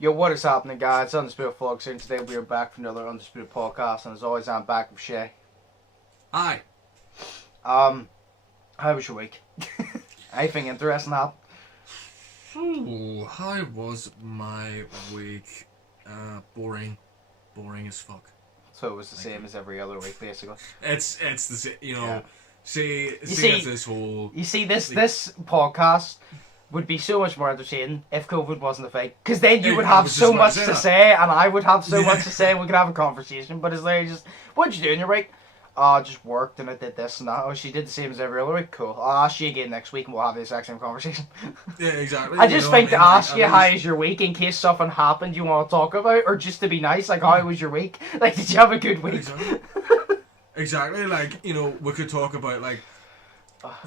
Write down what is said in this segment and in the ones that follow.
Yo, what is happening, guys? Undisputed Vlogs here, and today we are back for another Undisputed podcast, and as always, I'm back with Shay. Hi. How was your week? Anything interesting happened? Ooh, how was my week? Boring as fuck. So it was the same as every other week, basically. It's the same, Yeah. See, see, this whole... You see, this podcast would be so much more entertaining if COVID wasn't a thing. Because then you would have so much to say, and I would have so much to say, and we could have a conversation. But it's like, what'd you do in your week? Just worked, and I did this and that. Oh, she did the same as every other week? Cool. I'll ask you again next week, and we'll have the exact same conversation. Yeah, exactly. I just think to ask you how is your week in case something happened you want to talk about, or just to be nice, like, how was your week? Like, did you have a good week? Exactly, like, we could talk about, like,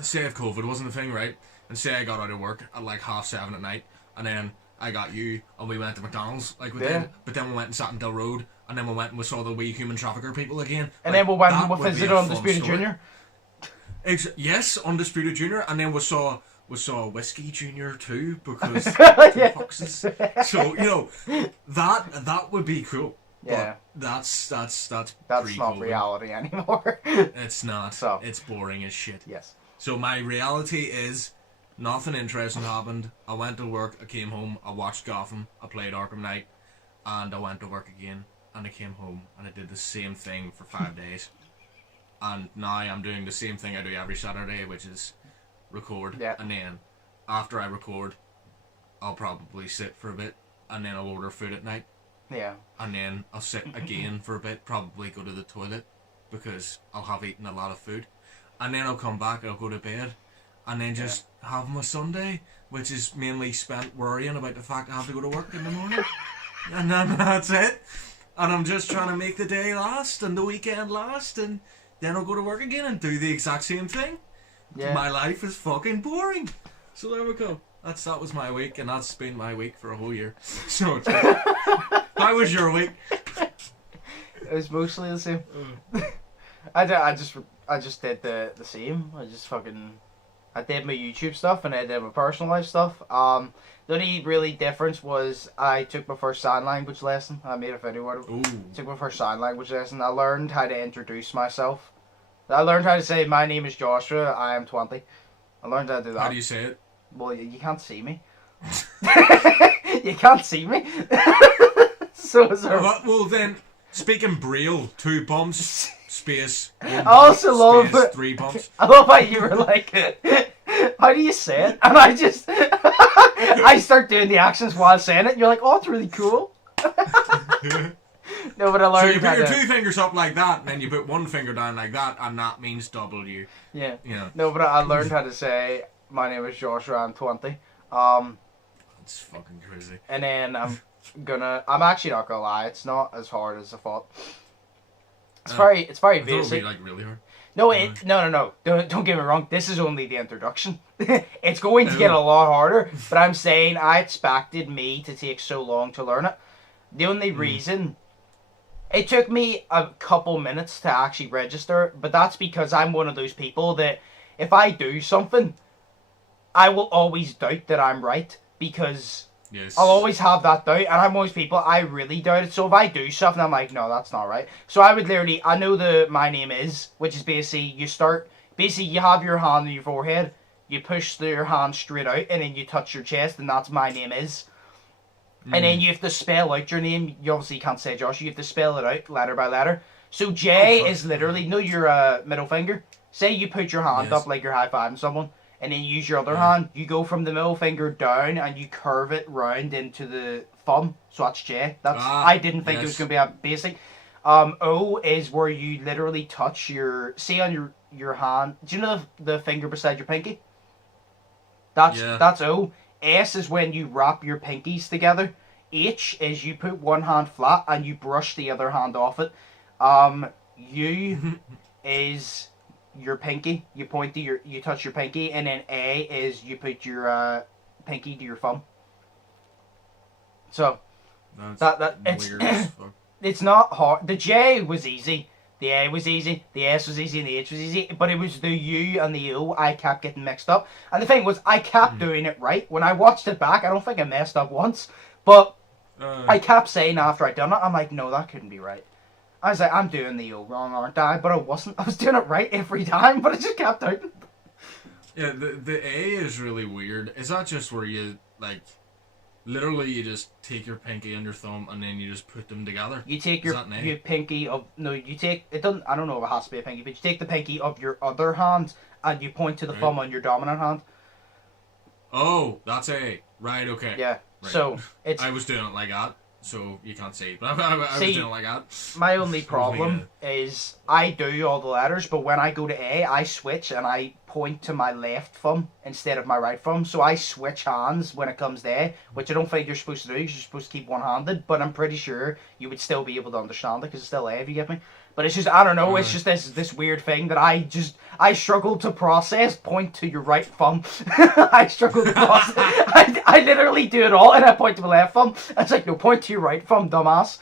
say if COVID wasn't a thing, right? And say I got out of work at like 7:30 at night, and then I got you, and we went to McDonald's, like we did. But then we went and sat in Dill Road, and then we went and we saw the wee human trafficker people again. And then we went and we visited Undisputed Junior. Yes, Undisputed Junior, and then we saw Whiskey Junior too, because foxes. So that would be cool. Yeah, but that's not reality anymore. It's not. So it's boring as shit. Yes. So my reality is nothing interesting happened. I went to work, I came home, I watched Gotham, I played Arkham Knight, and I went to work again, and I came home, and I did the same thing for 5 days. And now I'm doing the same thing I do every Saturday, which is record. Yeah. And then after I record, I'll probably sit for a bit, and then I'll order food at night. Yeah. And then I'll sit again for a bit, probably go to the toilet, because I'll have eaten a lot of food. And then I'll come back, I'll go to bed, and then just have my Sunday, which is mainly spent worrying about the fact I have to go to work in the morning. And then that's it. And I'm just trying to make the day last, and the weekend last, and then I'll go to work again and do the exact same thing. Yeah. My life is fucking boring. So there we go. That was my week, and that's been my week for a whole year. So, how was your week? It was mostly the same. I just did the same. I did my YouTube stuff and I did my personal life stuff. The only really difference was I took my first sign language lesson. I made a video out of it. Took my first sign language lesson. I learned how to introduce myself. I learned how to say, my name is Joshua, I am 20. I learned how to do that. How do you say it? Well, you can't see me. You can't see me. So is there... Well then, speaking Braille, 2 bumps, space, 1 I also love space, it. 3 bumps. I love how you were like, how do you say it? And I just, I start doing the actions while saying it. And you're like, oh, it's really cool. No, but I learned. So you put your 2 fingers up like that, and then you put 1 finger down like that, and that means W. Yeah. Yeah. No, but I learned how to say, my name is Joshua, I'm 20. That's fucking crazy. And then I'm actually not gonna lie, it's not as hard as I thought. It's very basic. It would be like really hard. No, no. Don't get me wrong. This is only the introduction. It's going to get a lot harder. But I'm saying I expected me to take so long to learn it. The only reason it took me a couple minutes to actually register, but that's because I'm one of those people that if I do something, I will always doubt that I'm right because. Yes. I'll always have that doubt, and I'm one of those people, I really doubt it. So if I do something, I'm like, no, that's not right. So I would literally, I know the my name is, which is basically, you have your hand on your forehead, you push your hand straight out, and then you touch your chest, and that's my name is. And then you have to spell out your name. You obviously can't say Josh, you have to spell it out, letter by letter. So J is literally, your middle finger. Say you put your hand up like you're high-fiving someone. And then you use your other hand, you go from the middle finger down and you curve it round into the thumb. So that's J. I didn't think it was going to be a basic. O is where you literally touch see on your hand. Do you know the finger beside your pinky? That's O. S is when you wrap your pinkies together. H is you put one hand flat and you brush the other hand off it. U is... your pinky, you touch your pinky, and then A is you put your pinky to your thumb. So it's not hard. The J was easy, the A was easy, the S was easy, and the H was easy. But it was the U and the O I kept getting mixed up. And the thing was, I kept doing it right. When I watched it back, I don't think I messed up once. But I kept saying after I'd done it, I'm like, no, that couldn't be right. I was like, I'm doing the O wrong, aren't I? But I wasn't. I was doing it right every time, but it just kept out. Yeah, the A is really weird. Is that just where you, like, literally you just take your pinky and your thumb and then you just put them together? You take your pinky of... No, you take... It doesn't... I don't know if it has to be a pinky, but you take the pinky of your other hand and you point to the thumb on your dominant hand. Oh, that's A. Right, okay. Yeah. Right. So, it's... I was doing it like that, so you can't see it. But I was doing it like that. My only problem is I do all the letters, but when I go to A, I switch and I point to my left thumb instead of my right thumb. So I switch hands when it comes to A, which I don't think you're supposed to do because you're supposed to keep one-handed, but I'm pretty sure you would still be able to understand it because it's still A, if you get me. But it's just, I don't know, it's just this weird thing that I struggle to process. Point to your right thumb. I struggle to process. I literally do it all and I point to my left thumb. It's like, no, point to your right thumb, dumbass.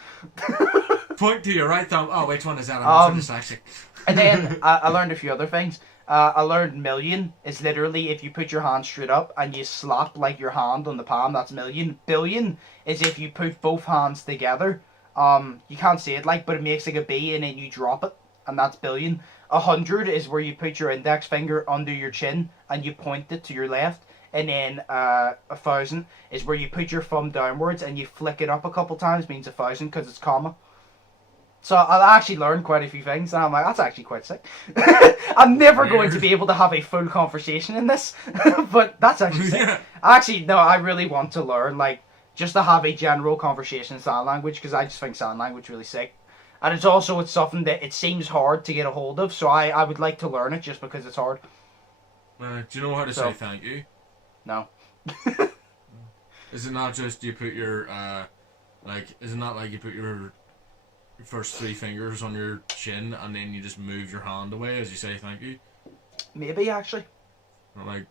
Point to your right thumb. Oh, which one is that? I'm dyslexic. And then I learned a few other things. I learned million is literally if you put your hand straight up and you slap like your hand on the palm, that's million. Billion is if you put both hands together. You can't say it like, but it makes like a B and then you drop it, and that's billion. 100 is where you put your index finger under your chin and you point it to your left. And then 1,000 is where you put your thumb downwards and you flick it up a couple times, means 1,000 because it's comma. So I actually learned quite a few things, and I'm like, that's actually quite sick. I'm never going to be able to have a full conversation in this, but that's actually sick. Actually, no, I really want to learn, like, just to have a general conversation in sign language, because I just think sign language really sick. And it's something that it seems hard to get a hold of, so I would like to learn it just because it's hard. Do you know how to say thank you? No. Is it not just you put your, is it not like you put your first 3 fingers on your chin and then you just move your hand away as you say thank you? Maybe, actually. Or like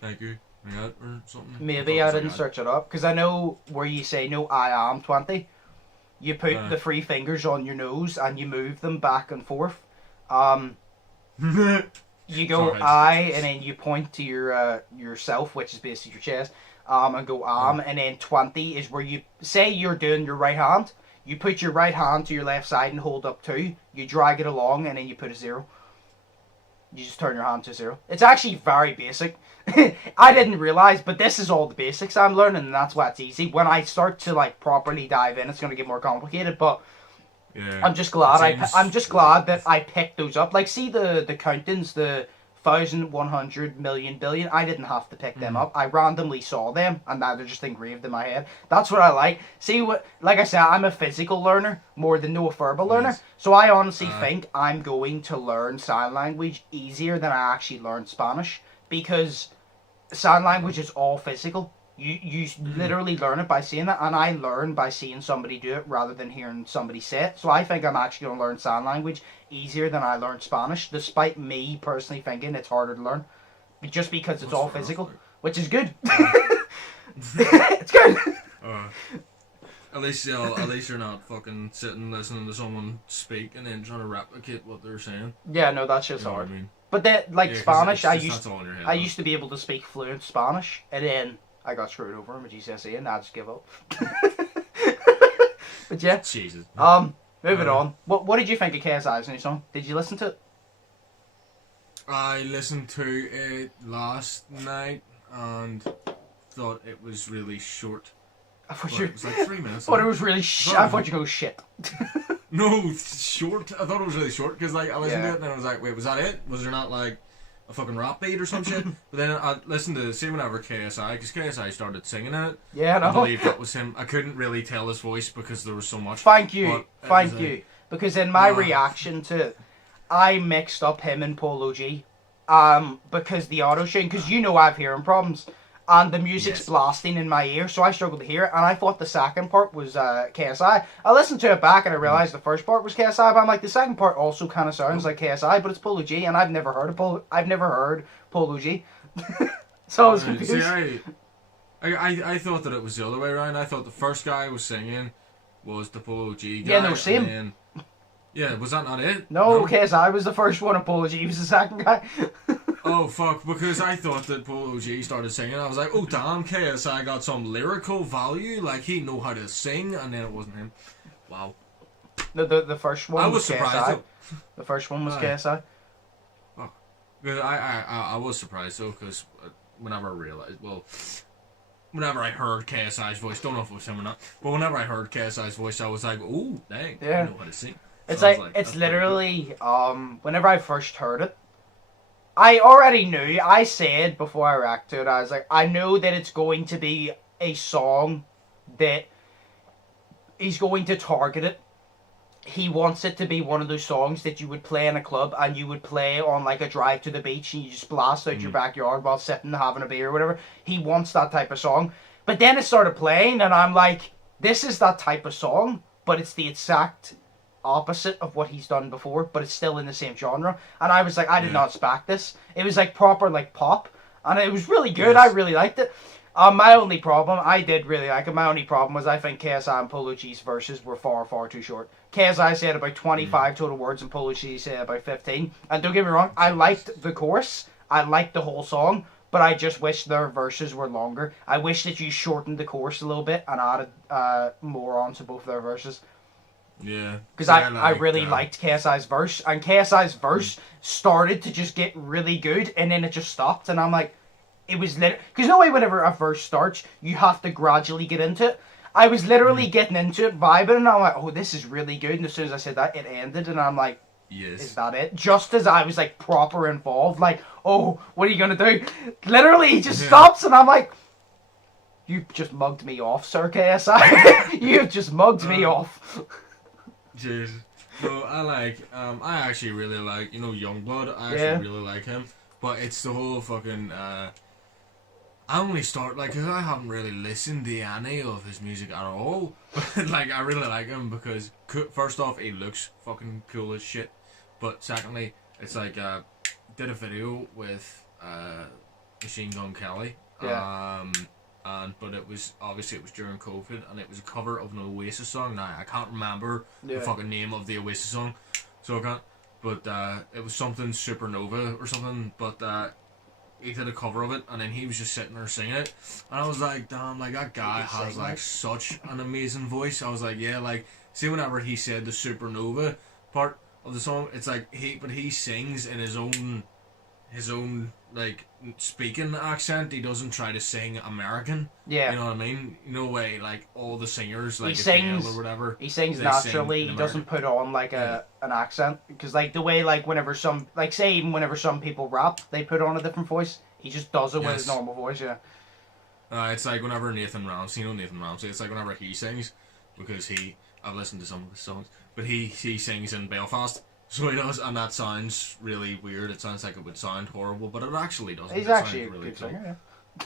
thank you, like that, or something? Maybe I didn't search it up, because I know where you say, no, I am 20. You put the 3 fingers on your nose and you move them back and forth. You go I, and then you point to your yourself, which is basically your chest, and go and then 20 is where you say you're doing your right hand. You put your right hand to your left side and hold up 2. You drag it along and then you put a 0. You just turn your hand to 0. It's actually very basic. I didn't realise, but this is all the basics I'm learning, and that's why it's easy. When I start to like properly dive in, it's going to get more complicated, but yeah, I'm just glad I'm just glad that I picked those up. Like, see the countings, the 1,000, 100, million, billion. I didn't have to pick them up. I randomly saw them, and now they're just engraved in my head. That's what I like. See, like I said, I'm a physical learner more than a verbal learner. So I honestly think I'm going to learn sign language easier than I actually learned Spanish, because sign language is all physical. You literally learn it by seeing it, and I learn by seeing somebody do it rather than hearing somebody say it. So I think I'm actually going to learn sign language easier than I learned Spanish, despite me personally thinking it's harder to learn, just because it's all physical, which is good. It's good. At least you're not fucking sitting listening to someone speak and then trying to replicate what they're saying. Yeah, no, that's just hard. I mean? But that, like, Spanish, I used to be able to speak fluent Spanish, and then I got screwed over in my GCSE and I just give up. But yeah. Jesus. Moving on. What did you think of KSI's new song? Did you listen to it? I listened to it last night and thought it was really short. I thought it was like 3 minutes. But it was really I thought you go shit. No, short. I thought it was really short because like I listened to it and then I was like, wait, was that it? Was there not like a fucking rap beat or some shit? But then I listened to whenever KSI, because KSI started singing it. Yeah, no. I believe that was him. I couldn't really tell his voice because there was so much. Thank you. Because in my reaction to it, I mixed up him and Polo G. Because the auto tune, because you know I have hearing problems, and the music's blasting in my ear, so I struggled to hear it, and I thought the second part was KSI. I listened to it back and I realised the first part was KSI, but I'm like, the second part also kind of sounds like KSI, but it's Polo G, and I've never heard Polo G. So I was confused. See, I thought that it was the other way around. I thought the first guy was singing was the Polo G guy. Yeah, no, same. Yeah, was that not it? No, KSI was the first one, and Polo G was the second guy. Oh fuck, because I thought that Polo G started singing, I was like, oh damn, KSI got some lyrical value, like he know how to sing, and then it wasn't him. Wow. The first one I was was surprised KSI. though. The first one was Aye. KSI. Oh. I was surprised though, because whenever I realized, whenever I heard KSI's voice, don't know if it was him or not, but whenever I heard KSI's voice, I was like, oh, dang, Yeah. I know how to sing. It's So I was like, it's that's pretty literally, whenever I first heard it, I already knew, I said before I reacted to it, I was like, I know that it's going to be a song that he's going to target it. He wants it to be one of those songs that you would play in a club and you would play on like a drive to the beach and you just blast out your backyard while sitting having a beer or whatever. He wants that type of song. But then it started playing and I'm like, this is that type of song, but it's the exact opposite of what he's done before, but it's still in the same genre. And I was like, I did not expect this. It was like proper like pop and it was really good. Yes. I really liked it. My only problem, I did really like it. My only problem was I think KSI and Polo G's verses were far, far too short. KSI said about 25 total words and Polo G said about 15. And don't get me wrong, I liked the chorus. I liked the whole song. But I just wish their verses were longer. I wish that you shortened the chorus a little bit and added more onto both their verses. Yeah. Because I really liked KSI's verse. And KSI's verse started to just get really good. And then it just stopped. And I'm like, it was literally... Because no way whenever a verse starts, you have to gradually get into it. I was literally getting into it, vibing, and I'm like, oh, this is really good. And as soon as I said that, it ended. And I'm like, yes. Is that it? Just as I was like proper involved, like, oh, what are you gonna do? Literally, he just stops, and I'm like, you just mugged me off, Sir KSI. You just mugged me off. Jeez. No, I actually really like, Youngblood. I actually really like him. But it's the whole fucking, I only start, because I haven't really listened to any of his music at all. But, I really like him because, first off, he looks fucking cool as shit. But secondly, it's did a video with, Machine Gun Kelly. Yeah. But it was during COVID, and it was a cover of an Oasis song. Now I can't remember the fucking name of the Oasis song, so I can't. But it was something Supernova or something. But he did a cover of it, and then he was just sitting there singing it, and I was like, damn, that guy has such an amazing voice. I was like, yeah, see whenever he said the Supernova part of the song, it's he sings in his own speaking accent. He doesn't try to sing American. Yeah. You know what I mean? No way, all the singers, he sings, or whatever. He sings naturally. He doesn't put on, an accent. Because, the way, whenever some... say, even whenever some people rap, they put on a different voice. He just does it with his normal voice, yeah. It's whenever Nathan Ramsey, Nathan Ramsey, it's whenever he sings, because I've listened to some of his songs, but he sings in Belfast. So he does, and that sounds really weird. It sounds like it would sound horrible, but it actually doesn't. He's actually a really good singer,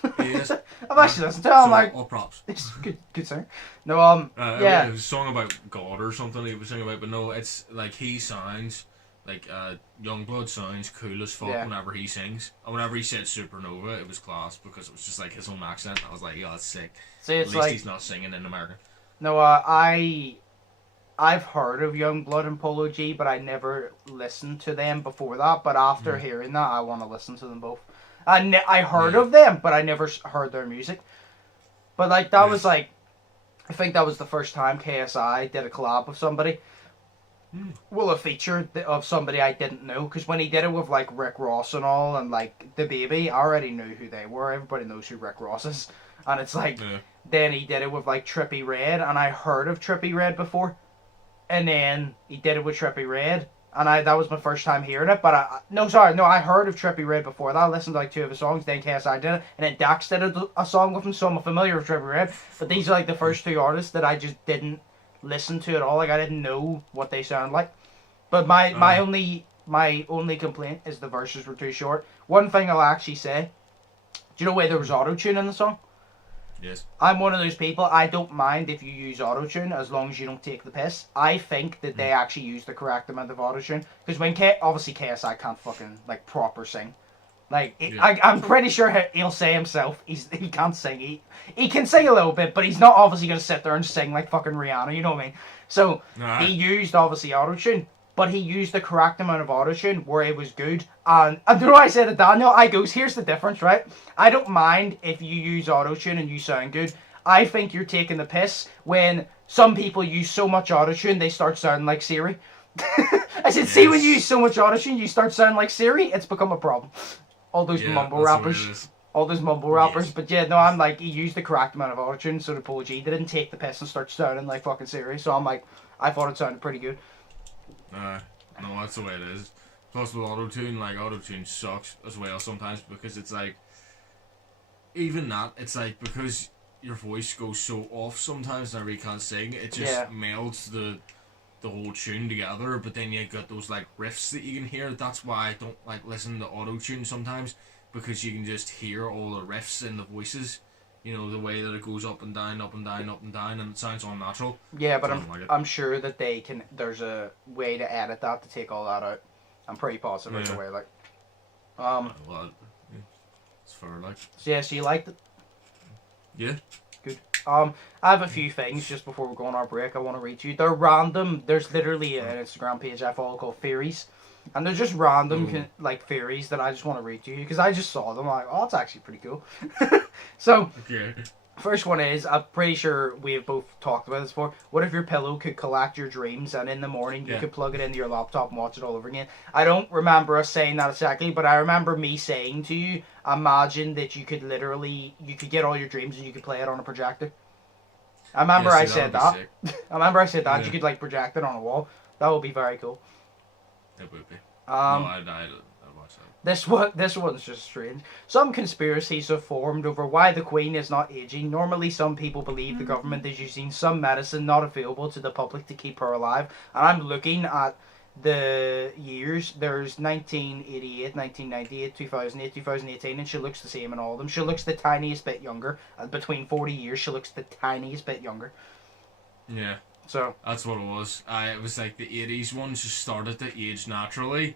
yeah. He is. I've actually listened to him, all props. He's a good singer. No, yeah. It was a song about God or something he was singing about, but no, it's he sounds, Youngblood sounds cool as fuck whenever he sings. And whenever he said Supernova, it was class, because it was just his own accent. I was like, yeah, that's sick. See, it's at least he's not singing in American. No, I've heard of Youngblood and Polo G, but I never listened to them before that. But after hearing that, I want to listen to them both. I heard of them, but I never heard their music. But that was I think that was the first time KSI did a collab with somebody. Well, a feature of somebody I didn't know, because when he did it with Rick Ross and all, and The Baby, I already knew who they were. Everybody knows who Rick Ross is, and it's then he did it with Trippie Redd, and I heard of Trippie Redd before. And then he did it with Trippie Redd, and that was my first time hearing it. But I heard of Trippie Redd before that. I listened to 2 of his songs. Then KSI did it, and then Dax did a song with him. So I'm familiar with Trippie Redd. But these are the first 2 artists that I just didn't listen to at all. I didn't know what they sound like. But my only complaint is the verses were too short. One thing I'll actually say: do you know why there was auto-tune in the song? Yes. I'm one of those people, I don't mind if you use autotune as long as you don't take the piss. I think that they actually use the correct amount of autotune. Because when obviously KSI can't fucking proper sing. I'm pretty sure he'll say himself he can't sing. He can sing a little bit, but he's not obviously going to sit there and sing like fucking Rihanna, you know what I mean? So he used obviously autotune. but he used the correct amount of autotune where it was good. And you know what I said to Daniel? I goes, here's the difference, right? I don't mind if you use autotune and you sound good. I think you're taking the piss when some people use so much autotune they start sounding like Siri. I said, see, when you use so much autotune you start sounding like Siri, it's become a problem. All those mumble rappers. All those mumble rappers. But yeah, no, I'm like, he used the correct amount of autotune, so the Polo G didn't take the piss and start sounding like fucking Siri. So I'm like, I thought it sounded pretty good. No, that's the way it is. Plus with autotune, like, autotune sucks as well sometimes because it's like, even that, it's like, because your voice goes so off sometimes whenever you can't sing, it just melds the whole tune together, but then you got those like riffs that you can hear. That's why I don't like listening to autotune sometimes, because you can just hear all the riffs in the voices, you know, the way that it goes up and down, up and down, up and down, and it sounds all natural. Yeah, but I'm sure that there's a way to edit that to take all that out. I'm pretty positive there's a way, like. Well, it's fair, like. So yeah, so you liked it? Yeah. Good. I have a few things just before we go on our break I want to read to you. They're random. There's literally an Instagram page I follow called Theories. And they're just random like theories that I just want to read to you because I just saw them. I'm like, oh, that's actually pretty cool. So, first one is, I'm pretty sure we have both talked about this before. What if your pillow could collect your dreams and in the morning you could plug it into your laptop and watch it all over again? I don't remember us saying that exactly, but I remember me saying to you, imagine that you could get all your dreams and you could play it on a projector. I remember I said that. I remember I said that. You could like project it on a wall. That would be very cool. It would be. I'd watch that. This one's just strange. Some conspiracies have formed over why the Queen is not aging. Normally, some people believe the government is using some medicine not available to the public to keep her alive. And I'm looking at the years. There's 1988, 1998, 2008, 2018, and she looks the same in all of them. She looks the tiniest bit younger. Between 40 years, she looks the tiniest bit younger. Yeah. So that's what it was. It was like the 80s one. She started to age naturally,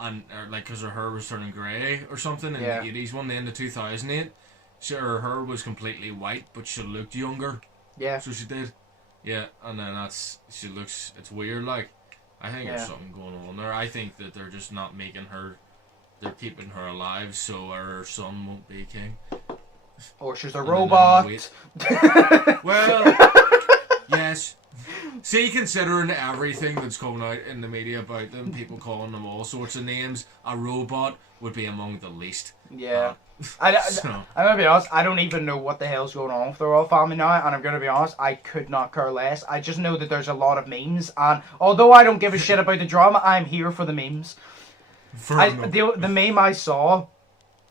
and like because her hair was turning grey or something. And the 80s one, then the 2008, her hair was completely white, but she looked younger. Yeah. So she did. Yeah, and then she looks. It's weird. Like, I think there's something going on there. I think that they're just not making her. They're keeping her alive, so her son won't be king. Or she's a robot. Well, yes. See, considering everything that's coming out in the media about them, people calling them all sorts of names, a robot would be among the least. Yeah. I'm going to be honest, I don't even know what the hell's going on with the royal family now, and I'm going to be honest, I could not care less. I just know that there's a lot of memes, and although I don't give a shit about the drama, I'm here for the memes. The meme I saw,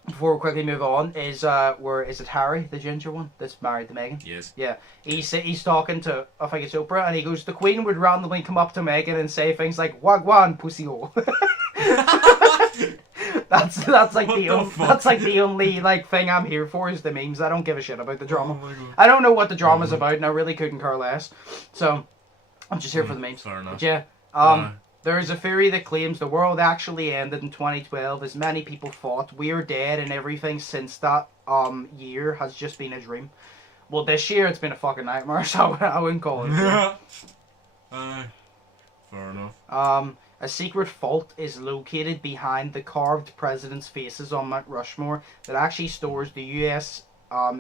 before we quickly move on, is is it Harry, the ginger one, that's married to Meghan? Yes. Yeah. He's talking to, I think it's Oprah, and he goes, the Queen would randomly come up to Meghan and say things like, wagwan, pussy hole. That's like the only like thing I'm here for is the memes. I don't give a shit about the drama. Oh my God. I don't know what the drama's about, and I really couldn't care less. So I'm just here for the memes. Fair enough. But yeah. There is a theory that claims the world actually ended in 2012, as many people thought. We're dead, and everything since that year has just been a dream. Well, this year it's been a fucking nightmare, so I wouldn't call it a dream. Fair enough. A secret vault is located behind the carved presidents' faces on Mount Rushmore that actually stores the U.S.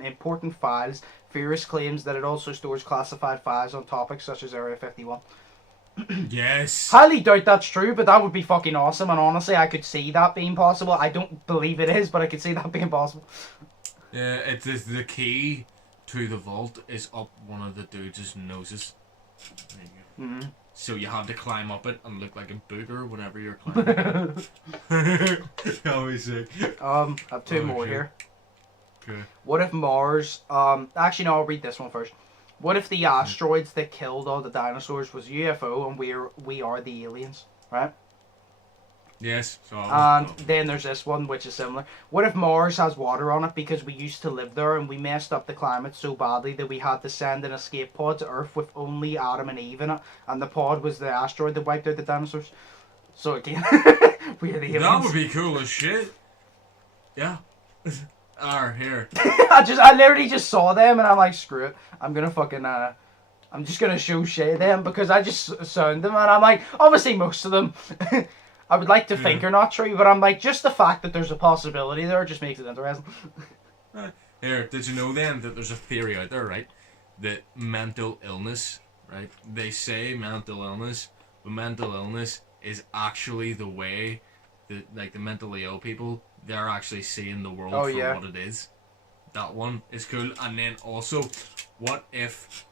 Important files. Theorist claims that it also stores classified files on topics such as Area 51. Yes. Highly doubt that's true, but that would be fucking awesome, and honestly, I could see that being possible. I don't believe it is, but I could see that being possible. Yeah, it's the key to the vault is up one of the dudes' noses. There you go. Mm-hmm. So you have to climb up it and look like a booger whenever you're climbing. Always sick. I have two more here. Okay. What if Mars... actually, no, I'll read this one first. What if the asteroids that killed all the dinosaurs was UFO and we are the aliens, right? Yes. And then there's this one, which is similar. What if Mars has water on it because we used to live there and we messed up the climate so badly that we had to send an escape pod to Earth with only Adam and Eve in it, and the pod was the asteroid that wiped out the dinosaurs? So again, we are the aliens. That would be cool as shit. Yeah. Here. I literally just saw them and I'm like, screw it. I'm gonna I'm just gonna show Shay them because I just sound them, and I'm like, obviously most of them, I would like to think are not true, but I'm like, just the fact that there's a possibility there just makes it interesting. Here, did you know then that there's a theory out there, right? That mental illness, right? They say mental illness, but mental illness is actually the way that, like, the mentally ill people, they're actually seeing the world for what it is. That one is cool. And then also, what if...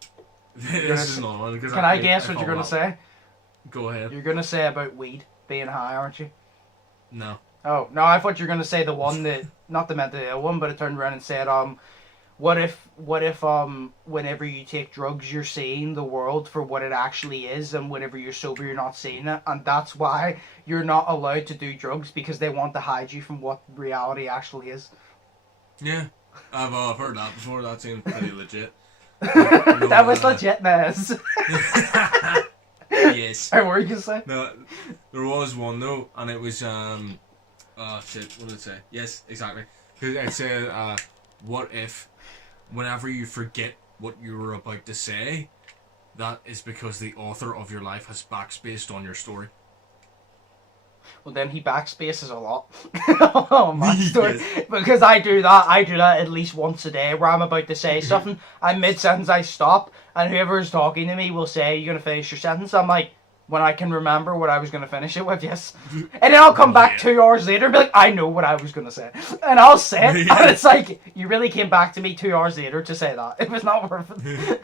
this is another one. Can I guess what you're going to say? Go ahead. You're going to say about weed being high, aren't you? No. Oh, no, I thought you were going to say the one that... Not the mentally ill one, but it turned around and said, what if whenever you take drugs you're seeing the world for what it actually is, and whenever you're sober you're not seeing it, and that's why you're not allowed to do drugs, because they want to hide you from what reality actually is. Yeah, I've heard that before. That seems pretty legit. That was legitness. Yes. What were you gonna say? No, there was one though, and it was oh shit, what did it say? Yes, exactly. It said what if whenever you forget what you were about to say, that is because the author of your life has backspaced on your story. Well, then he backspaces a lot on my story. Because I do that at least once a day, where I'm about to say something, I'm mid-sentence, I stop, and whoever is talking to me will say, "You gonna finish your sentence?" I'm like, when I can remember what I was gonna finish it with, yes. And then I'll come back 2 hours later and be like, I know what I was gonna say. And I'll say it, and it's like, you really came back to me 2 hours later to say that. It was not worth it.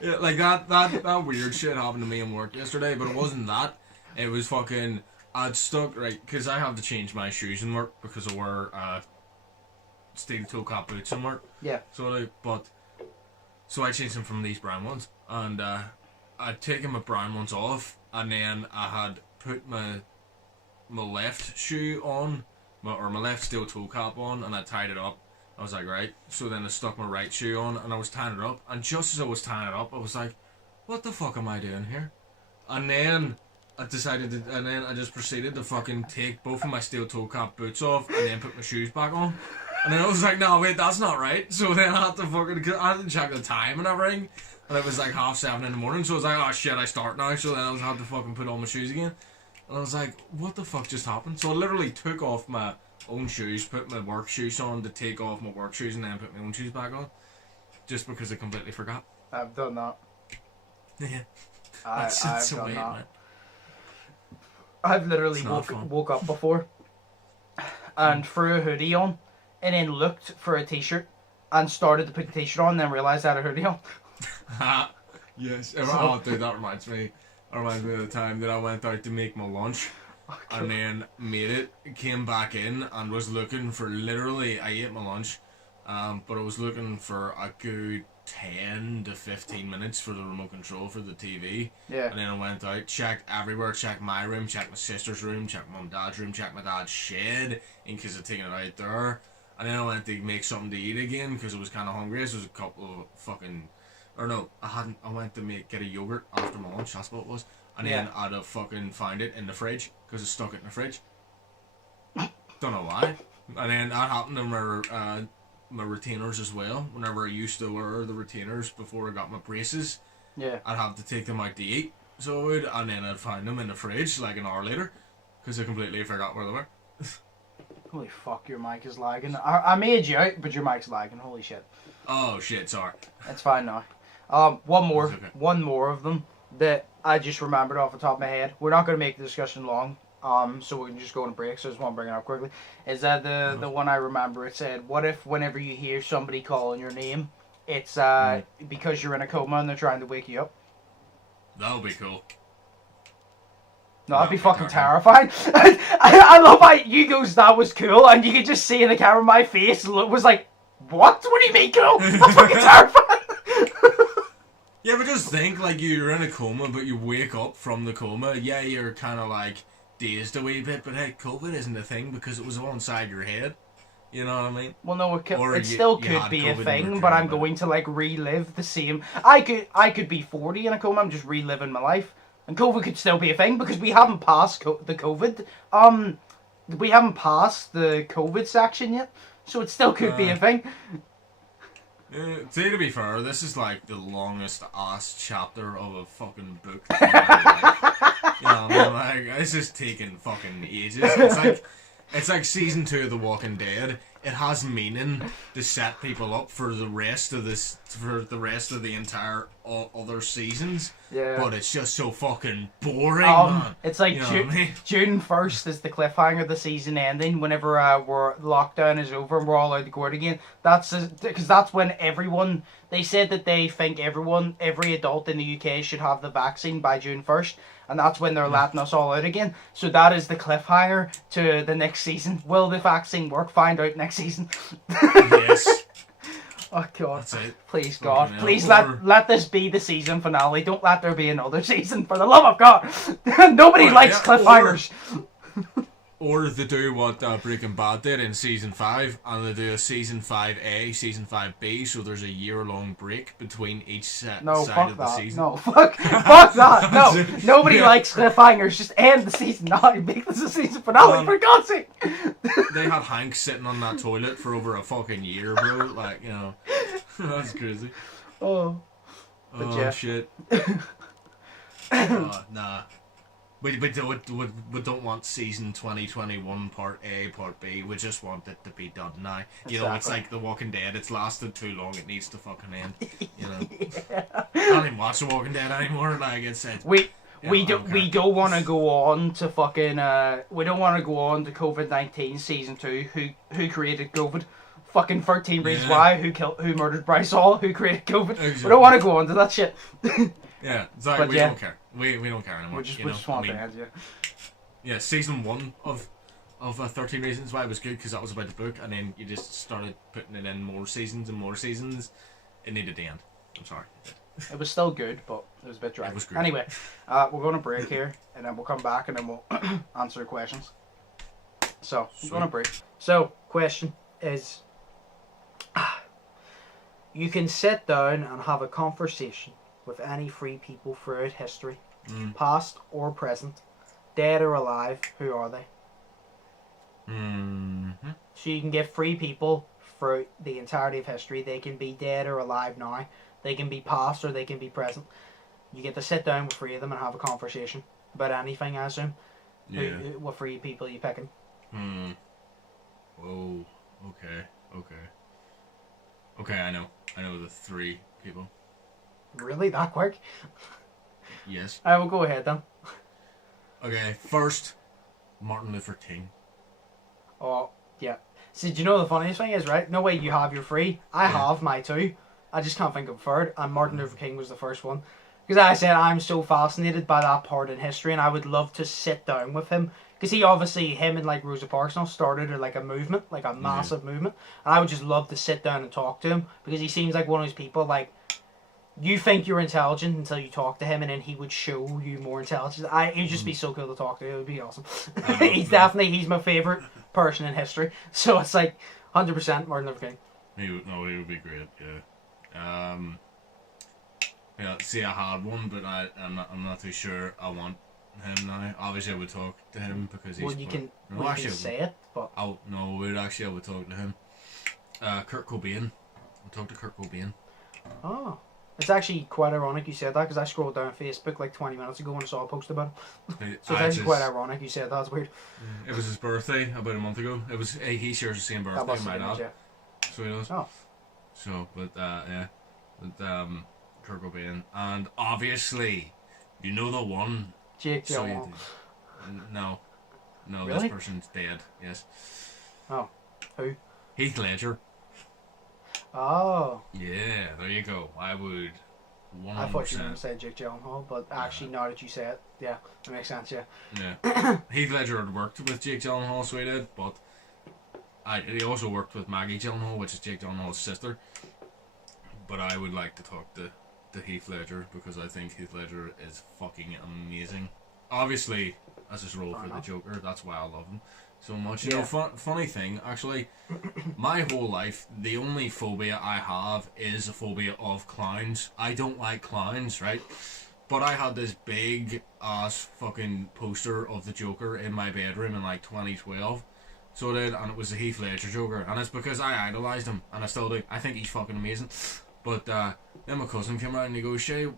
Yeah, like that weird shit happened to me in work yesterday, but it wasn't that. It was fucking... I'd stuck, right, because I have to change my shoes in work because I wear steel toe cap boots in work. Yeah. So I changed them from these brown ones, and I'd taken my brown ones off, and then I had put my left shoe on, my left steel toe cap on, and I tied it up. I was like, right. So then I stuck my right shoe on, and I was tying it up, and just as I was tying it up, I was like, what the fuck am I doing here? And then I just proceeded to fucking take both of my steel toe cap boots off and then put my shoes back on. And then I was like, no, wait, that's not right. So then I had to check the time and everything. And it was like 7:30 in the morning. So I was like, oh shit, I start now. So then I had to fucking put on my shoes again. And I was like, what the fuck just happened? So I literally took off my own shoes, put my work shoes on to take off my work shoes, and then put my own shoes back on. Just because I completely forgot. I've done that. Yeah. I've so done weird, that. man. I've literally woke up before and threw a hoodie on, and then looked for a t-shirt and started to put the t-shirt on, and then realised I had a hoodie on. Yes. Oh, dude, that reminds me of the time that I went out to make my lunch, and then made it, came back in, and was looking for I ate my lunch, but I was looking for a good 10 to 15 minutes for the remote control for the TV. Yeah. And then I went out, checked everywhere, checked my room, checked my sister's room, checked mum and dad's room, checked my dad's shed in case I'd taken it out there. And then I went to make something to eat again because I was kind of hungry. So there was a couple of fucking... Or no, I went to get a yogurt after my lunch, that's what it was. And then I'd have fucking found it in the fridge because I stuck it in the fridge. Don't know why. And then that happened to my retainers as well. Whenever I used to wear the retainers before I got my braces, I'd have to take them out to eat. So I would, and then I'd find them in the fridge like an hour later because I completely forgot where they were. Holy fuck, your mic is lagging. I made you out, but your mic's lagging. Holy shit. Oh shit, sorry. It's fine now. One more of them that I just remembered off the top of my head. We're not going to make the discussion long. So we can just go on a break, so I just want to bring it up quickly. Is that the one I remember? It said, what if whenever you hear somebody calling your name, it's because you're in a coma and they're trying to wake you up? That would be cool. No, that'd be fucking terrifying. I love how you goes, that was cool, and you could just see in the camera my face was like, what? What do you mean cool? That's fucking terrifying. Yeah, but just think, like, you're in a coma, but you wake up from the coma. Yeah, you're kind of like dazed a wee bit, but hey, COVID isn't a thing because it was all inside your head. You know what I mean? Well, no, it still could be a thing, but I'm going to like relive the same. I could be 40 in a coma. I'm just reliving my life, and COVID could still be a thing because we haven't passed the COVID. We haven't passed the COVID section yet, so it still could be a thing. To be fair, this is like the longest ass chapter of a fucking book. You know what I mean? Like, it's just taking fucking ages. It's like season 2 of The Walking Dead. It has meaning to set people up for the rest of the entire other seasons. Yeah. But it's just so fucking boring, man. It's like You know what I mean? June 1st is the cliffhanger of the season ending. Whenever lockdown is over and we're all allowed to go out again. Because that's when everyone. They said that they think every adult in the UK should have the vaccine by June 1st. And that's when they're letting us all out again. So that is the cliffhanger to the next season. Will the vaccine work? Find out next season. Yes. Oh God! That's it. Please God, Fucking please hell. let this be the season finale. Don't let there be another season. For the love of God, nobody Right, likes yeah, cliffhangers. Or they do what Breaking Bad did in season 5, and they do a season 5A, season 5B, so there's a year-long break between each No, side fuck of the that. season. No, fuck that. No, nobody Yeah. likes cliffhangers. Just end the season now. Make this a season finale, for God's sake. They had Hank sitting on that toilet for over a fucking year, bro. Like, you know, that's crazy. Oh, but Oh, yeah. shit. Nah. We don't want season 2021 part A, part B. We just want it to be done now. You know, it's Exactly. like The Walking Dead. It's lasted too long. It needs to fucking end. You know, Yeah. I don't even watch The Walking Dead anymore. Like it's We Yeah, we don't want to go on to fucking we don't want to go on to COVID-19 season 2. Who created COVID? Fucking 13 Reasons Yeah. Why. Who murdered Bryce Hall? Who created COVID? Exactly. We don't want to go on to that shit. yeah. It's like But we yeah. don't care. We don't care anymore. We just you know? want I mean, to end, yeah. yeah. Season 1 of 13 Reasons Why was good because that was about the book, and then you just started putting it in more seasons and more seasons. It needed to end. I'm sorry. It was still good, but it was a bit dry. It was great. Anyway, we're going to break here, and then we'll come back, and then we'll answer questions. So, we're going to break. So, question is, you can sit down and have a conversation with any three people throughout history, past or present, dead or alive. Who are they? Mm-hmm. So you can get three people throughout the entirety of history. They can be dead or alive now. They can be past or they can be present. You get to sit down with three of them and have a conversation about anything, I assume. Yeah. What three people are you picking? Whoa. Okay. Okay, I know the three people. Really? That quick? Yes. I will go ahead then. Okay, first, Martin Luther King. Oh, yeah. See, do you know the funniest thing is, right? No way you have your three. I Yeah. have my two. I just can't think of a third. And Martin Luther King was the first one. Because I said I'm so fascinated by that part in history, and I would love to sit down with him. Because him and like Rosa Parks now started like a movement, like a massive movement. And I would just love to sit down and talk to him. Because he seems like one of those people, like, you think you're intelligent until you talk to him, and then he would show you more intelligence. It would just be so cool to talk to. It would be awesome. He's my favorite person in history. So it's like 100% Martin Luther King. He would be great. Yeah. Yeah. See, I had one, but I'm not too sure. I want him now. Obviously, I would talk to him because he's. Well, you can say it, but I would talk to him. Kurt Cobain. I'll talk to Kurt Cobain. oh. It's actually quite ironic you said that, because I scrolled down Facebook like 20 minutes ago and saw a post about it. So it's actually quite ironic you said that. It's weird. It was his birthday about a month ago. It was he shares the same That birthday must as my have been dad. it, yeah. So he does. Oh. So, but yeah, but Kurt Cobain, and obviously, you know the one. Jake So Gyllenhaal. no, Really? this person's dead. Yes. Oh. Who? Heath Ledger. Oh. Yeah, there you go. I would. 100%. I thought you were going to say Jake Gyllenhaal, but actually now that you say it, yeah, that makes sense, yeah. Yeah. Heath Ledger had worked with Jake Gyllenhaal, so he did, but he also worked with Maggie Gyllenhaal, which is Jake Gyllenhaal's sister. But I would like to talk to Heath Ledger because I think Heath Ledger is fucking amazing. Obviously, as his role for the Joker, that's why I love him so much. You know, funny thing, actually, my whole life, the only phobia I have is a phobia of clowns. I don't like clowns, right? But I had this big ass fucking poster of the Joker in my bedroom in like 2012. So I did, and it was the Heath Ledger Joker, and it's because I idolised him, and I still do. I think he's fucking amazing. But then my cousin came around and he goes, Shay,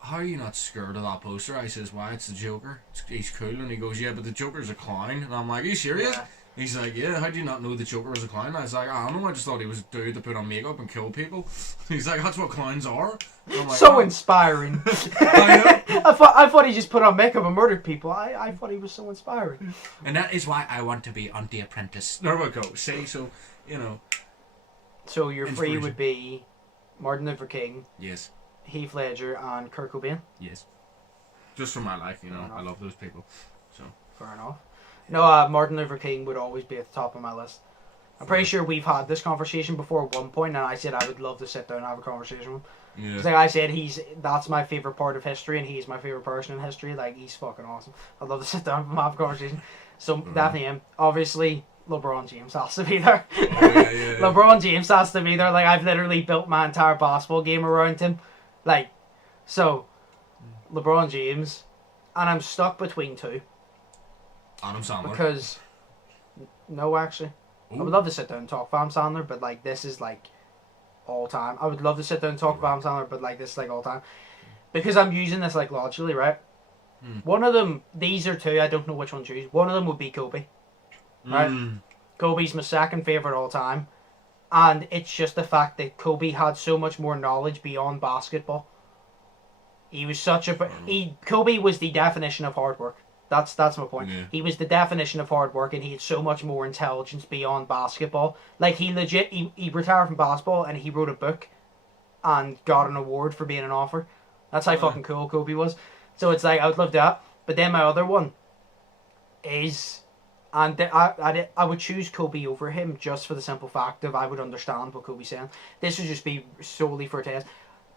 how are you not scared of that poster? I says, why, it's the Joker. He's cool. And he goes, yeah, but the Joker's a clown. And I'm like, are you serious? Yeah. He's like, yeah, how do you not know the Joker was a clown? I was like, I don't know, I just thought he was a dude that put on makeup and kill people. He's like, that's what clowns are. And I'm like, So inspiring. I thought he just put on makeup and murdered people. I thought he was so inspiring. And that is why I want to be on The Apprentice. There we go. See, so, you know. So your three would be Martin Luther King, Yes. Heath Ledger, and Kurt Cobain. Yes. Just for my life, you know. I love those people. So. Fair enough. No, Martin Luther King would always be at the top of my list. I'm pretty sure we've had this conversation before at one point, and I said I would love to sit down and have a conversation with him. Yeah. Like I said, that's my favourite part of history, and he's my favourite person in history. Like, he's fucking awesome. I'd love to sit down and have a conversation. So, definitely him. Obviously, LeBron James has to be there. Yeah. LeBron James has to be there. Like, I've literally built my entire basketball game around him. Like, so, LeBron James, and I'm stuck between two. Adam Sandler. Because, no, actually. Ooh. I would love to sit down and talk Adam Sandler, but, like, this is, like, all time. I would love to sit down and talk Adam Sandler, but, like, this is, like, all time. Because I'm using this, like, logically, right? One of them, these are two, I don't know which one to choose. One of them would be Kobe. Right? Kobe's my second favourite all time. And it's just the fact that Kobe had so much more knowledge beyond basketball. He was such a... Kobe was the definition of hard work. That's my point. Yeah. He was the definition of hard work, and he had so much more intelligence beyond basketball. Like, he legit... He retired from basketball, and he wrote a book and got an award for being an author. That's how fucking cool Kobe was. So it's like, I would love that. But then my other one is... And I would choose Kobe over him just for the simple fact of I would understand what Kobe's saying. This would just be solely for a test.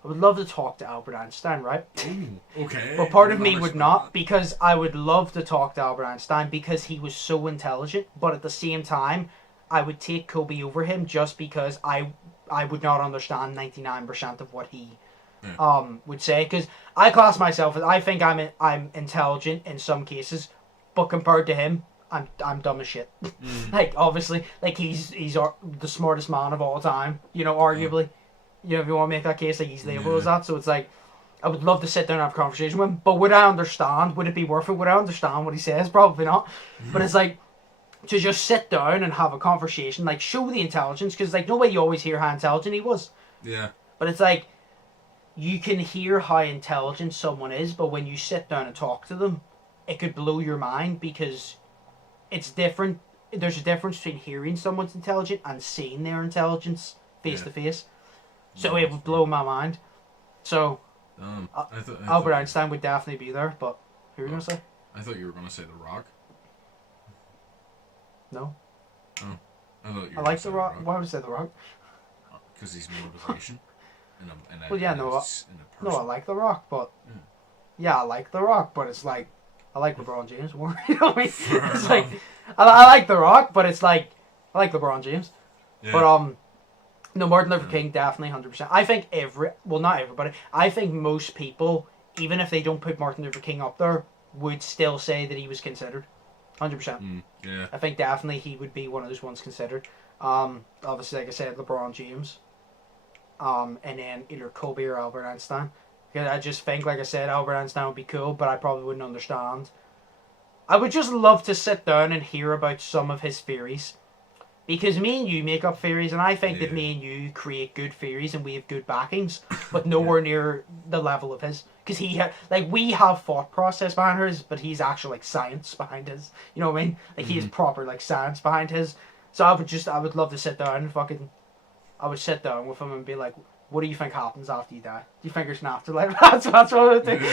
I would love to talk to Albert Einstein, right? Ooh, okay. But part of me would not, because I would love to talk to Albert Einstein because he was so intelligent. But at the same time, I would take Kobe over him just because I would not understand 99% of what he would say. Because I class myself as, I think I'm intelligent in some cases, but compared to him, I'm dumb as shit. Like, obviously, like, he's the smartest man of all time, you know, arguably. You know, if you want to make that case, like, he's labeled as that. So it's like, I would love to sit down and have a conversation with him, but would I understand? Would it be worth it? Would I understand what he says? Probably not. But it's like, to just sit down and have a conversation, like, show the intelligence, because, like, no way you always hear how intelligent he was. Yeah. But it's like, you can hear how intelligent someone is, but when you sit down and talk to them, it could blow your mind, because it's different. There's a difference between hearing someone's intelligent and seeing their intelligence face to face. So it would blow my mind. So Albert Einstein would definitely be there, but who are you going to say? I thought you were going to say The Rock. No. Oh. I like The Rock. Why would I say The Rock? Because he's motivation. Well, yeah, no, I like The Rock, but... Yeah, I like The Rock, but it's like... I like LeBron James more. You know what I mean? It's like... I like The Rock, but it's like... I like LeBron James. Yeah. But, no, Martin Luther King, definitely 100%. I think well, not everybody, I think most people, even if they don't put Martin Luther King up there, would still say that he was considered. 100%. Yeah. I think definitely he would be one of those ones considered. Obviously, like I said, LeBron James. And then either Kobe or Albert Einstein. Because I just think, like I said, Albert Einstein would be cool, but I probably wouldn't understand. I would just love to sit down and hear about some of his theories. Because me and you make up theories, and I think that me and you create good theories, and we have good backings, but nowhere near the level of his. Because we have thought process behind his, but he's actually, like, science behind his. You know what I mean? Like, he has proper, like, science behind his. So I would love to sit down and I would sit down with him and be like, what do you think happens after you die? Do you think there's an afterlife? That's what I would do. Do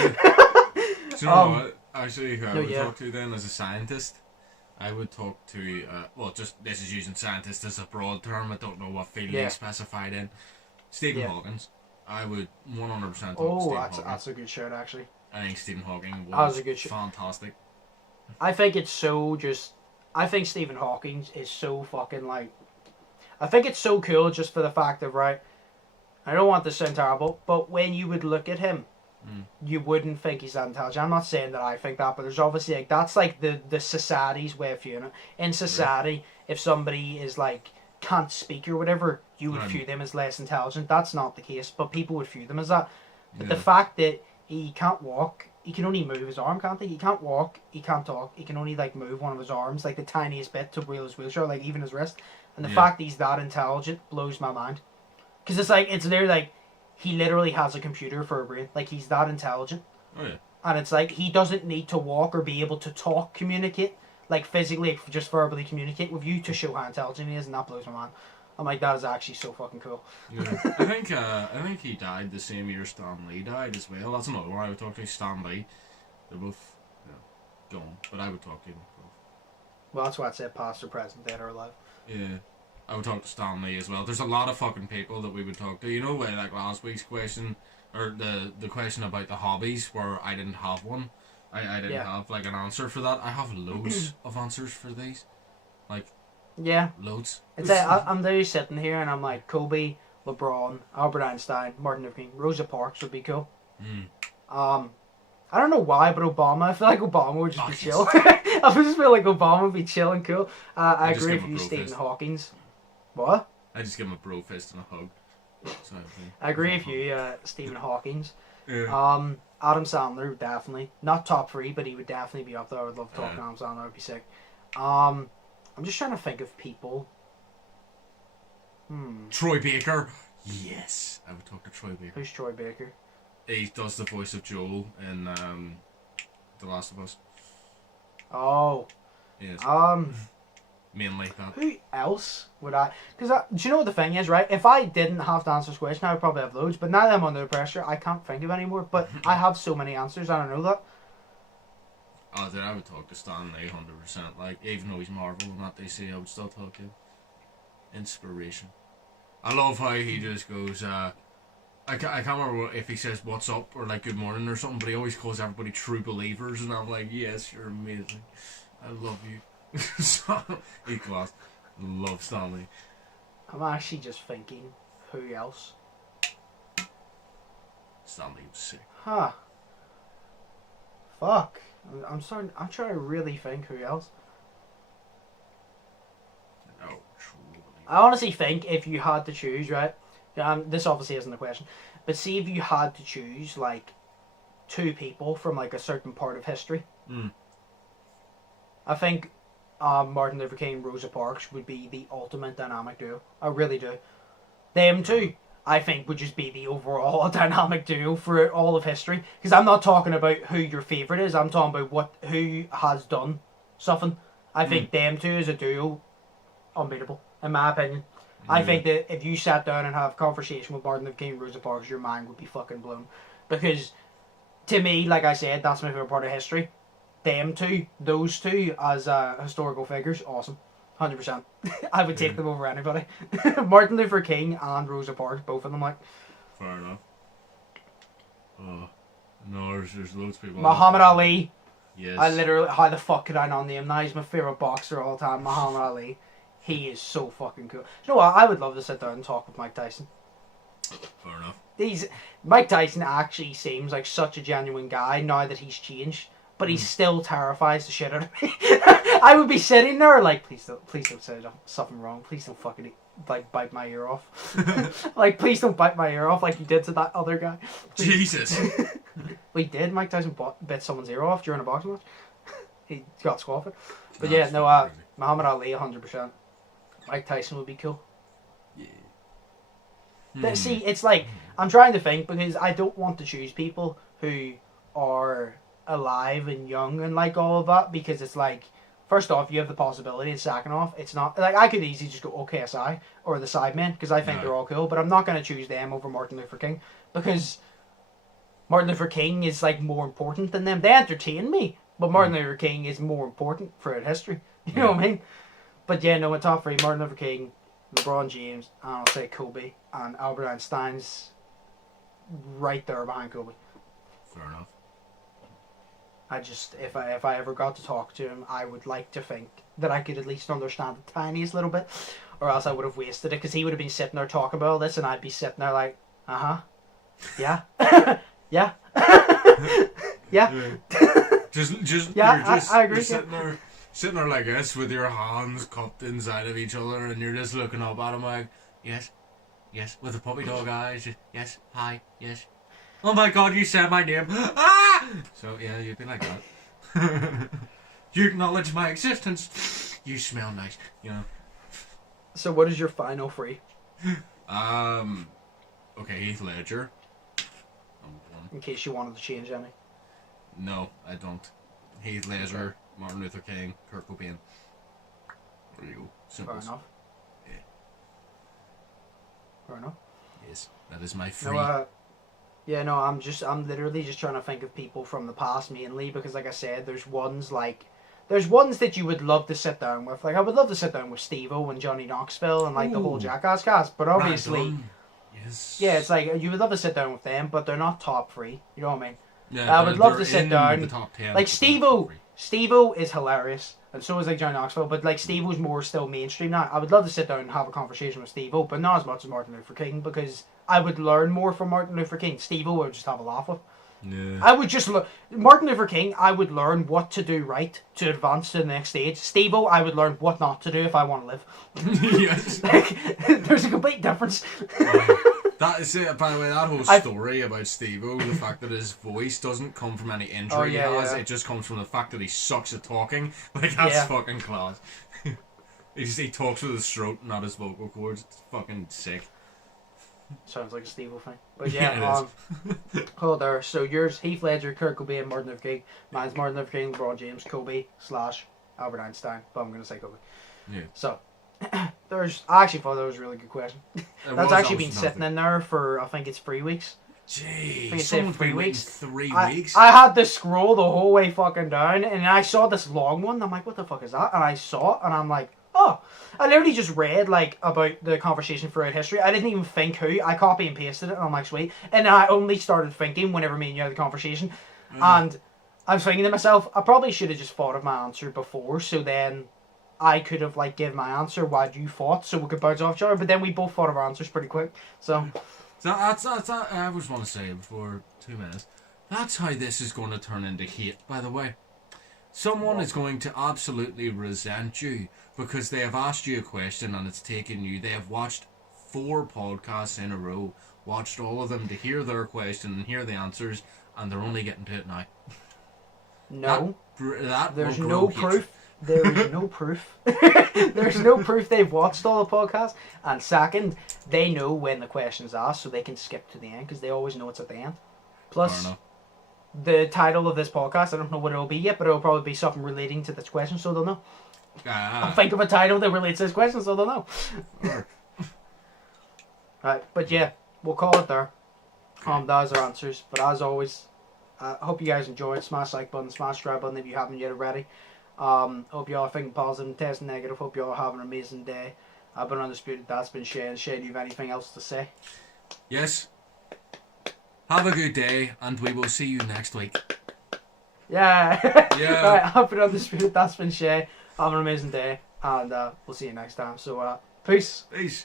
you know what? Actually, who I would talk to then as a scientist? I would talk to, this is using scientist as a broad term, I don't know what field he's specified in. Stephen Hawking. I would 100% talk to Stephen Hawking. That's a good shout, actually. I think Stephen Hawking was a good fantastic. I think it's so I think Stephen Hawking is so fucking, like... I think it's so cool just for the fact of, right, I don't want this to sound terrible, but when you would look at him, you wouldn't think he's that intelligent. I'm not saying that I think that, but there's obviously like that's like the society's way of viewing it. In society, if somebody is like can't speak or whatever, you would view them as less intelligent. That's not the case, but people would view them as that. But the fact that he can't walk, he can only move his arm, can't he? He can't walk, he can't talk, he can only like move one of his arms, like the tiniest bit to wheel his wheelchair, like even his wrist. And the fact that he's that intelligent blows my mind. Because it's like, it's literally like, he literally has a computer for a brain. Like, he's that intelligent. Oh, yeah. And it's like, he doesn't need to walk or be able to talk, communicate, like physically, just verbally communicate with you to show how intelligent he is, and that blows my mind. I'm like, that is actually so fucking cool. Yeah. I think he died the same year Stan Lee died as well. That's another one I would talk to. Stan Lee. They're both gone, but I would talk to them both. Well, that's why I said past or present, dead or alive. Yeah. I would talk to Stan Lee as well. There's a lot of fucking people that we would talk to. You know, like last week's question, or the question about the hobbies, where I didn't have one. I didn't have like an answer for that. I have loads of answers for these. Like, loads. It's like, I'm there sitting here and I'm like, Kobe, LeBron, Albert Einstein, Martin Luther King, Rosa Parks would be cool. I don't know why, but Obama, I feel like Obama would just be chill. I just feel like Obama would be chill and cool. I agree with you, Stephen Hawking. What? I just give him a bro fist and a hug. I agree with you, Stephen Hawking. Yeah. Adam Sandler, definitely. Not top 3, but he would definitely be up there. I would love talking to Adam Sandler, would be sick. I'm just trying to think of people. Troy Baker. Yes. I would talk to Troy Baker. Who's Troy Baker? He does the voice of Joel in The Last of Us. Oh. Yes. Mainly that. Who else would I... Because do you know what the thing is, right? If I didn't have to answer this question, I would probably have loads. But now that I'm under pressure, I can't think of any more. But I have so many answers, I don't know that. Oh, then I would talk to Stan Lee 100%. Like, even though he's Marvel and that they say, I would still talk to him. Inspiration. I love how he just goes, I can't remember if he says what's up or like good morning or something, but he always calls everybody true believers, and I'm like, yes, you're amazing. I love you. So, he's class. Love Stanley. I'm actually just thinking, who else? Stanley was sick. Huh. Fuck. I'm trying to really think who else. Oh, true. I honestly think if you had to choose, right? This obviously isn't a question, but see if you had to choose like 2 people from like a certain part of history. I think Martin Luther King and Rosa Parks would be the ultimate dynamic duo. I really do. Them two, I think, would just be the overall dynamic duo for all of history. Because I'm not talking about who your favourite is. I'm talking about who has done something. I think them two as a duo, unbeatable, in my opinion. I think that if you sat down and have a conversation with Martin Luther King and Rosa Parks, your mind would be fucking blown. Because, to me, like I said, that's my favourite part of history. Them two, those two, as historical figures, awesome. 100%. I would take them over anybody. Martin Luther King and Rosa Parks, both of them, like. Fair enough. No, there's loads of people. Muhammad Ali. Yes. I literally, how the fuck could I not name him? Now he's my favourite boxer of all time, Muhammad Ali. He is so fucking cool. You know what? I would love to sit down and talk with Mike Tyson. Fair enough. Mike Tyson actually seems like such a genuine guy now that he's changed. But he still terrifies the shit out of me. I would be sitting there like, please don't say something wrong. Please don't fucking like bite my ear off. Like, please don't bite my ear off like you did to that other guy. Jesus. We did. Mike Tyson bit someone's ear off during a boxing match. He got squaffed. But yeah, no, Muhammad Ali 100%. Mike Tyson would be cool. Yeah. But see, it's like, I'm trying to think because I don't want to choose people who are alive and young and like all of that, because it's like, first off, you have the possibility, and second off, it's not like I could easily just go OKSI or the Sidemen because I think they're all cool, but I'm not going to choose them over Martin Luther King because Martin Luther King is like more important than them. They entertain me, but Martin Luther King is more important throughout history. You know what I mean? But yeah, no, in top 3, Martin Luther King, LeBron James, and I'll say Kobe, and Albert Einstein's right there behind Kobe. Fair enough. I just, if I ever got to talk to him, I would like to think that I could at least understand the tiniest little bit, or else I would have wasted it, because he would have been sitting there talking about all this, and I'd be sitting there like, yeah, yeah. Yeah. Just Yeah, I agree. You're sitting there like this with your hands cupped inside of each other, and you're just looking up at him like, yes, with the puppy dog eyes. Yes, hi, yes. Oh my God, you said my name. Ah! So yeah, you'd be like that. You acknowledge my existence. You smell nice, you know. So what is your final three? Okay, Heath Ledger. Number one. In case you wanted to change any. No, I don't. Heath Ledger, Martin Luther King, Kurt Cobain. There you go. Simple. Fair enough. Yeah. Fair enough. Yes, that is my free. No, I'm literally just trying to think of people from the past mainly because, like I said, there's ones that you would love to sit down with. Like, I would love to sit down with Steve-O and Johnny Knoxville and, like, the whole Jackass cast. But obviously, yes. Yeah, it's like, you would love to sit down with them, but they're not top three. You know what I mean? Yeah, I would love to sit in down. the top 10, Like, Steve-O is hilarious. And so is, like, Johnny Knoxville. But, like, Steve-O's more still mainstream now. I would love to sit down and have a conversation with Steve-O, but not as much as Martin Luther King, because I would learn more from Martin Luther King. Steve-O I would just have a laugh with. Yeah. I would just Martin Luther King, I would learn what to do right to advance to the next stage. Steve-O, I would learn what not to do if I want to live. Yes. Like, there's a complete difference. That is it. By the way, that whole story about Steve-O, the fact that his voice doesn't come from any injury he has, it just comes from the fact that he sucks at talking. Like, that's fucking class. He talks with his throat, not his vocal cords. It's fucking sick. Sounds like a Steve-O thing. But yeah, hold there. So yours, Heath Ledger, Kurt Cobain, Martin Luther King. Mine's Martin Luther King, LeBron James, Kobe / Albert Einstein. But I'm going to say Kobe. Yeah. So, I actually thought that was a really good question. That's actually been sitting in there for, I think it's 3 weeks. Jeez, It's 3 weeks. 3 weeks? I had to scroll the whole way fucking down, and I saw this long one. I'm like, what the fuck is that? And I saw it, and I'm like, oh. I literally just read, like, about the conversation throughout history. I didn't even think who. I copy and pasted it, and I'm like, sweet. And I only started thinking whenever me and you had the conversation. And I was thinking to myself, I probably should have just thought of my answer before, so then I could have, like, given my answer while you thought, so we could bounce off each other. But then we both thought of our answers pretty quick, so... That's I just want to say before 2 minutes, that's how this is going to turn into hate, by the way. Someone is going to absolutely resent you because they have asked you a question and it's taken you. They have watched 4 podcasts in a row, watched all of them to hear their question and hear the answers, and they're only getting to it now. No. There's will no grow proof. There is no proof. There's no proof they've watched all the podcasts. And second, they know when the question's asked, so they can skip to the end because they always know it's at the end. Plus, the title of this podcast, I don't know what it'll be yet, but it'll probably be something relating to this question, so they'll know. I'll think of a title that relates to this question, so they'll know. Right, but yeah, we'll call it there. That was our answers. But as always, I hope you guys enjoyed. Smash like button, smash subscribe button if you haven't yet already. Hope you all are thinking positive and testing negative. Hope you all have an amazing day. I've been Undisputed. That's been Sheas. Sheas, do you have anything else to say? Yes. Have a good day, and we will see you next week. Yeah. Yeah. Right, I've been Undisputed. That's been Sheas. Have an amazing day, and we'll see you next time. So, peace. Peace.